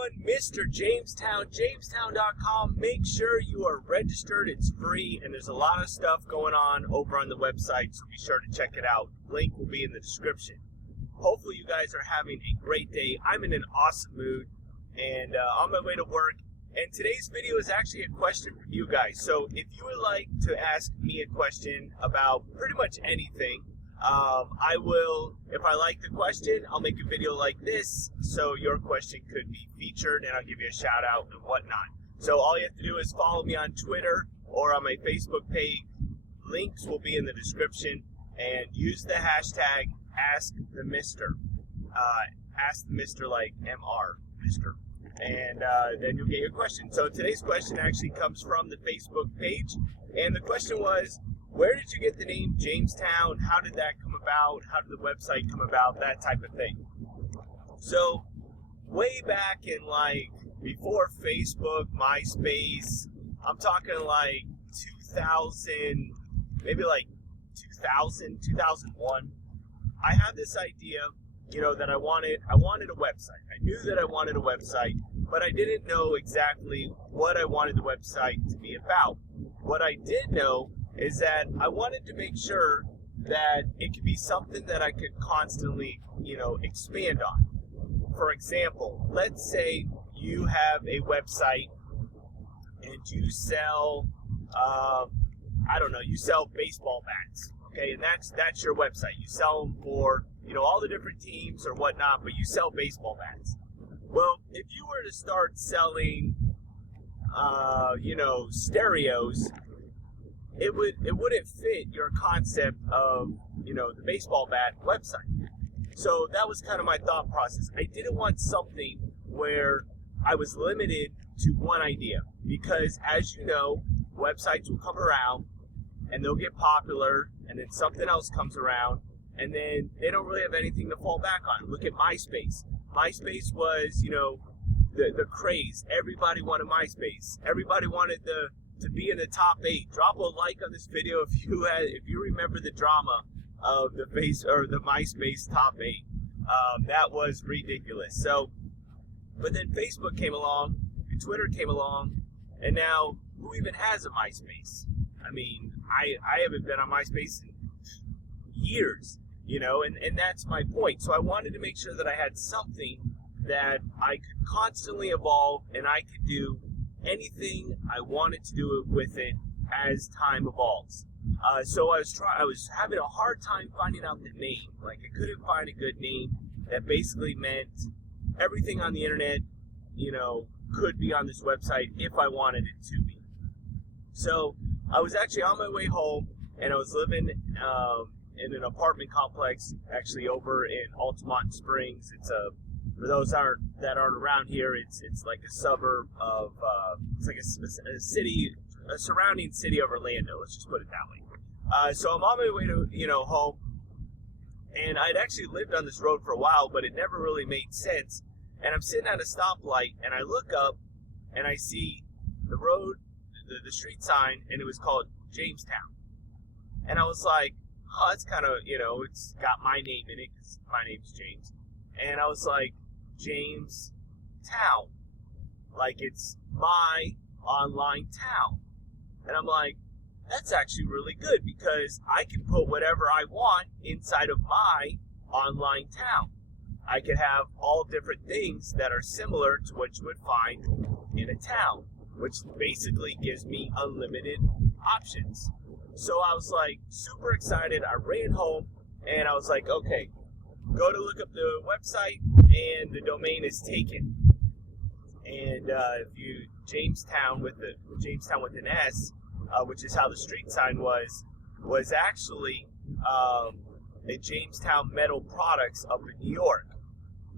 everyone, Mr. JameZtown, JameZtown.com. Make sure you are registered. It's free, and there's a lot of stuff going on over on the website, so be sure to check it out. Link will be in the description. Hopefully you guys are having a great day. I'm in an awesome mood, and on my way to work. And today's video is actually a question for you guys. So if you would like to ask me a question about pretty much anything, I will, if I like the question, I'll make a video like this, so your question could be featured, and I'll give you a shout out and whatnot. So all you have to do is follow me on Twitter or on my Facebook page. Links will be in the description, and use the hashtag #AskTheMr. Ask the Mr. like MR, Mr. And then you'll get your question. So today's question actually comes from the Facebook page, and the question was, where did you get the name JameZtown? How did that come about? How did the website come about? That type of thing. So, way back in before Facebook, MySpace, I'm talking 2000, maybe 2000, 2001. I had this idea, that I wanted a website. I knew that I wanted a website, but I didn't know exactly what I wanted the website to be about. What I did know is that I wanted to make sure that it could be something that I could constantly, expand on. For example, let's say you have a website and you sell, you sell baseball bats, okay? And that's your website. You sell them for, all the different teams or whatnot, but you sell baseball bats. Well, if you were to start selling, stereos, it wouldn't fit your concept of, the baseball bat website. So that was kind of my thought process. I didn't want something where I was limited to one idea, because as you know, websites will come around and they'll get popular, and then something else comes around, and then they don't really have anything to fall back on. Look at MySpace. MySpace was, the craze. Everybody wanted MySpace. Everybody wanted to be in the top 8. Drop a like on this video if you remember the drama of the MySpace top 8. That was ridiculous. So, but then Facebook came along, and Twitter came along, and now who even has a MySpace? I mean, I haven't been on MySpace in years, and that's my point. So I wanted to make sure that I had something that I could constantly evolve, and I could do anything I wanted to do with it as time evolves. So I was having a hard time finding out the name. I couldn't find a good name that basically meant everything on the internet, could be on this website if I wanted it to be. So I was actually on my way home, and I was living in an apartment complex, actually over in Altamont Springs. It's for those that aren't around here, it's like a suburb of, it's like a city, a surrounding city of Orlando. Let's just put it that way. So I'm on my way to, home, and I'd actually lived on this road for a while, but it never really made sense. And I'm sitting at a stoplight, and I look up, and I see the road, the street sign, and it was called JameZtown. And I was like, oh, it's kind of, it's got my name in it, because my name's James. And I was like, JameZtown, it's my online town. And I'm like, that's actually really good, because I can put whatever I want inside of my online town. I could have all different things that are similar to what you would find in a town, which basically gives me unlimited options. So I was super excited. I ran home, and I was like, okay, go to look up the website, and the domain is taken. And if you JameZtown with an S, which is how the street sign was actually a JameZtown Metal Products up in New York.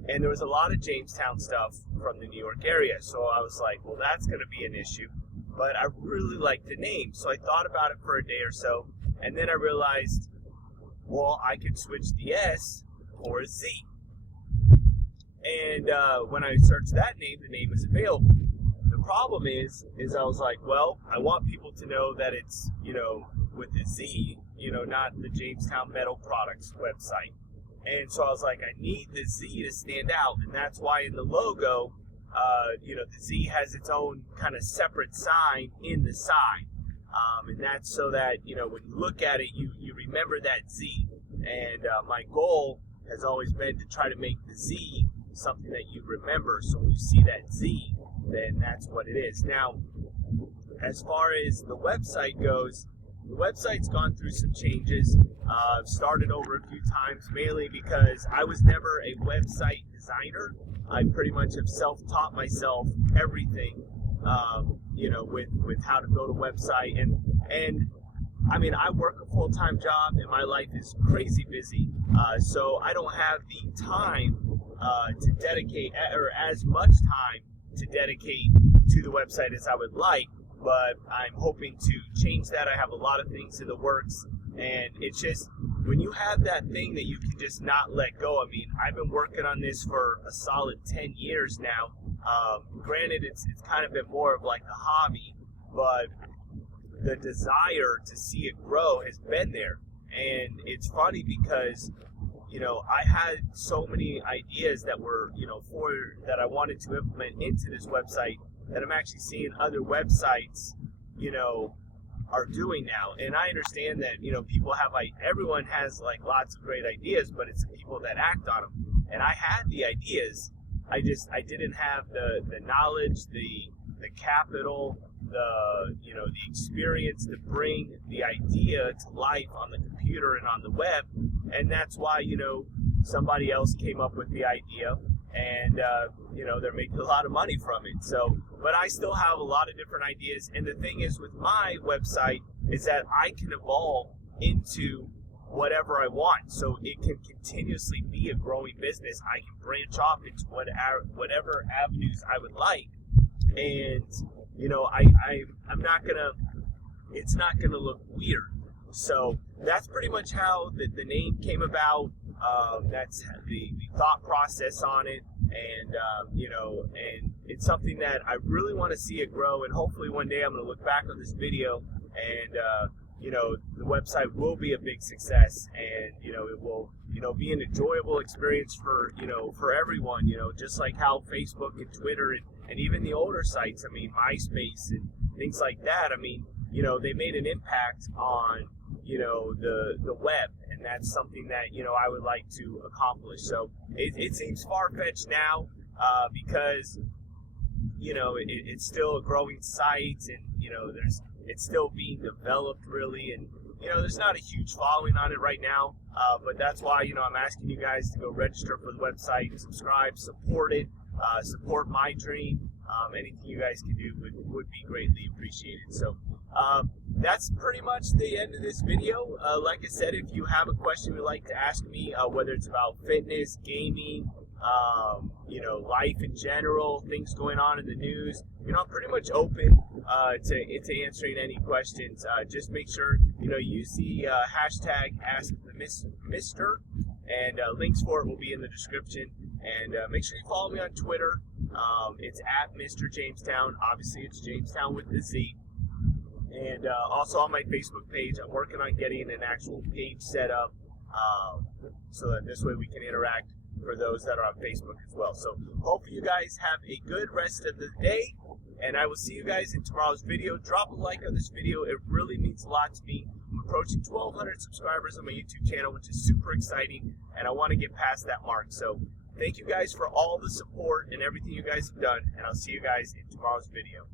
And there was a lot of JameZtown stuff from the New York area. So I was like, well, that's going to be an issue. But I really liked the name. So I thought about it for a day or so. And then I realized, well, I could switch the S for a Z. And when I searched that name, the name is available. The problem is I was like, well, I want people to know that it's, with a Z, not the JameZtown Metal Products website. And so I was like, I need the Z to stand out, and that's why in the logo, the Z has its own kind of separate sign in the side. And that's so that, when you look at it, you remember that Z. And my goal has always been to try to make the Z something that you remember. So when you see that Z, then that's what it is. Now, as far as the website goes, the website's gone through some changes. I've started over a few times, mainly because I was never a website designer. I pretty much have self-taught myself everything, with how to build a website. And I mean, I work a full-time job, and my life is crazy busy. So I don't have the time to dedicate, or as much time to dedicate to the website as I would like. But I'm hoping to change that. I have a lot of things in the works, and it's just, when you have that thing that you can just not let go. I mean, I've been working on this for a solid 10 years now. Granted, it's kind of been more of like a hobby, but the desire to see it grow has been there. And it's funny because, I had so many ideas that were, that I wanted to implement into this website, that I'm actually seeing other websites, are doing now. And I understand that, people have, everyone has lots of great ideas, but it's the people that act on them. And I had the ideas, I didn't have the knowledge, the capital, the experience to bring the idea to life on the computer and on the web. And that's why, somebody else came up with the idea, and they're making a lot of money from it. So, but I still have a lot of different ideas. And the thing is with my website is that I can evolve into whatever I want. So it can continuously be a growing business. I can branch off into whatever avenues I would like. And, it's not gonna look weird. So that's pretty much how the name came about. That's the thought process on it. And, and it's something that I really want to see it grow. And hopefully one day I'm going to look back on this video and, the website will be a big success, and, it will, be an enjoyable experience for everyone, just like how Facebook and Twitter and even the older sites, I mean, MySpace and things like that, I mean, they made an impact on, the web, and that's something that, I would like to accomplish. So it seems far-fetched now, because, it's still a growing site, and, it's still being developed really, and, there's not a huge following on it right now, but that's why, I'm asking you guys to go register for the website, subscribe, support it, support my dream. Anything you guys can do would be greatly appreciated. So that's pretty much the end of this video. Like I said, if you have a question you'd like to ask me, whether it's about fitness, gaming, life in general, things going on in the news, I'm pretty much open to answering any questions. Just make sure, use the hashtag #AskTheMister, and links for it will be in the description. And make sure you follow me on Twitter. It's at MrJameZtown. Obviously, it's JameZtown with the Z. And also on my Facebook page, I'm working on getting an actual page set up, so that this way we can interact for those that are on Facebook as well. So hopefully you guys have a good rest of the day, and I will see you guys in tomorrow's video. Drop a like on this video. It really means a lot to me. I'm approaching 1,200 subscribers on my YouTube channel, which is super exciting, and I want to get past that mark. So thank you guys for all the support and everything you guys have done, and I'll see you guys in tomorrow's video.